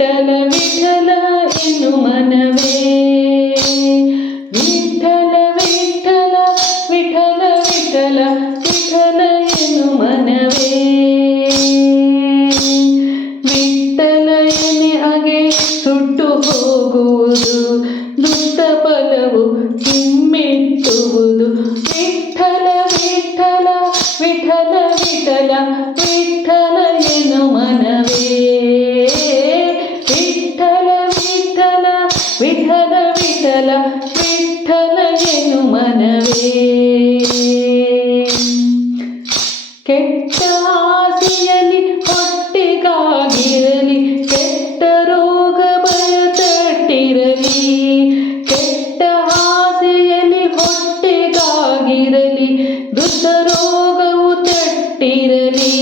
ವಿಠಲ ವಿಠಲ ಎನ್ನು ಮನವೇ ವಿಠಲ ವಿಠಲ ವಿಠಲ ವಿಠಲ ವಿಠಲ ಎನ್ನು ಮನವೇ ವಿಠಲ ಎನೆ ಅಗೆ ಸುಟ್ಟು ಹೋಗುವುದು ದುಷ್ಟ ಫಲವು ಕಿಮ್ಮೆಟ್ಟುವುದು ವಿಠಲ ವಿಠಲ ವಿಠಲ ವಿಠಲ ವಿಠಲ ಎನ್ನು ಮನವೇ ವಿಠಲ ವಿಠಲ ವಿಠಲ ವಿಠಲ ವಿಠಲ ಎನ್ನು ಮನವೇ ಕೆಟ್ಟ ಆಸೆಯಲ್ಲಿ ಹೊಟ್ಟೆಗಾಗಿರಲಿ ಕೆಟ್ಟ ರೋಗ ಭಯ ತಟ್ಟಿರಲಿ ಕೆಟ್ಟ ಆಸೆಯಲ್ಲಿ ಹೊಟ್ಟೆಗಾಗಿರಲಿ ದುಷ್ಟ ರೋಗವು ತಟ್ಟಿರಲಿ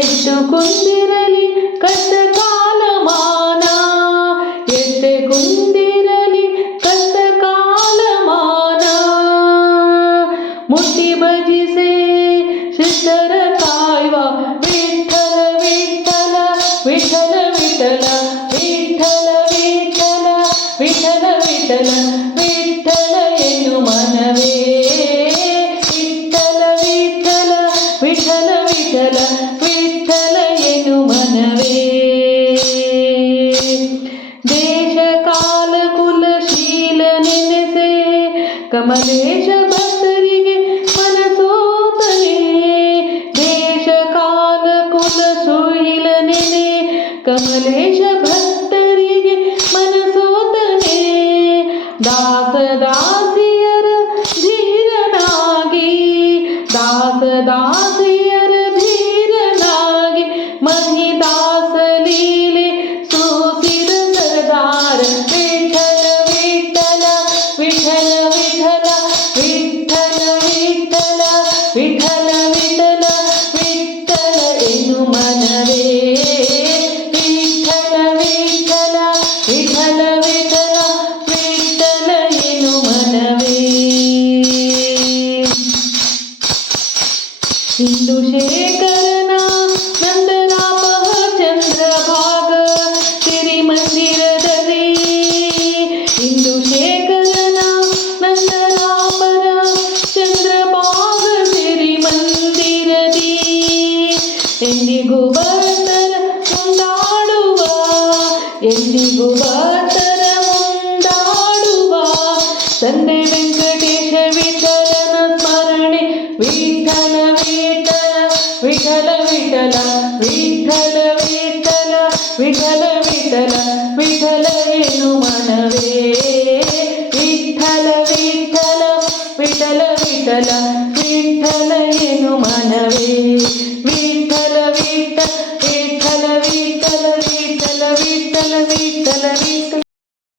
ಎಷ್ಟು ಕುಂದಿರಲಿ ಕಷ್ಟ ಕಾಲಮಾನ ಎಷ್ಟೇ ಕುಂದಿರಲಿ ಕಷ್ಟ ಕಾಲಮಾನ ಮುಟ್ಟಿ ಭಜಿಸೆ ಶಿಷ್ಟರ ಕಾಯುವ ವಿಠಲ ವಿಠಲ ವಿಠಲ ವಿಠಲ ವಿಠಲ ವಿಠಲ ವಿಠಲ ವಿಠಲ ವಿಠಲ ಎನ್ನು ಮನವೇ ವಿಠಲ ವಿಠಲ ವಿಠಲ ವಿಠಲ ವಿಠಲ ಎನ್ನು ಮನವೇ ದೇಶ ಕಾಲ ಕುಲಶೀಲ ನೆನೆಸೆ ಕಮಲೇಶ ಭಕ್ತರಿಗೆ ಮನಸೋತನೆ ದೇಶ ಕಾಲ ಕುಲಶೀಲ ನೆನೆ ಕಮಲೇಶ ಭಕ್ತರಿಗೆ ಮನಸೋತನೆ ದಾಸ ದಾಸಿಯರ ಧೀರನಾಗಿ ದಾಸ ದಾಸಿಯರ ಧೀರನಾಗಿ ಮಹಿದಾಸ ಲೀಲೆ ಸೋಸಿದ ಸರದಾರ ವಿಠಲ ವಿಠಲ ವಿಠಲ ವಿಠಲ ವಿಠಲ ವಿಠಲ ವಿಠಲ ವಿಠಲ ವಿಠಲ ಎನ್ನು ಮನವೇ ವಿಠಲ ವಿಠಲ ವಿಠಲ ವಿಠಲ ವಿಠಲ ಎನ್ನು ಮನವೇ ಇಂದು ಶೇಖರನ ನಂದರಾಮ ಚಂದ್ರಭಾಗ ಸಿರಿಮಂದಿರದಲ್ಲಿ ಇಂದು ಶೇಖರನ ನಂದರಾಮನ ಚಂದ್ರಭಾಗ ಸಿರಿಮಂದಿರದಿ ಎಂದಿಗೂ ಭಕ್ತರ ಮುಂದಾಡುವ ಎಂದಿಗೂ ಭಕ್ತರ ಮುಂದಾಡುವ ತಂದೆ ವೆಂಕಟೇಶ ವಿಠಲನ ಸ್ಮರಣೆ ವಿಠಲ ವಿಠಲ ವಿಠಲ ವಿಠಲ ವಿಠಲ ವಿಠಲ ವಿಠಲ ವಿಠಲ ಎನ್ನು ಮನವೇ ವಿಠಲ ವಿಠಲ ವಿಠಲ ವಿಠಲ ವಿಠಲ ಎನ್ನು ಮನವೇ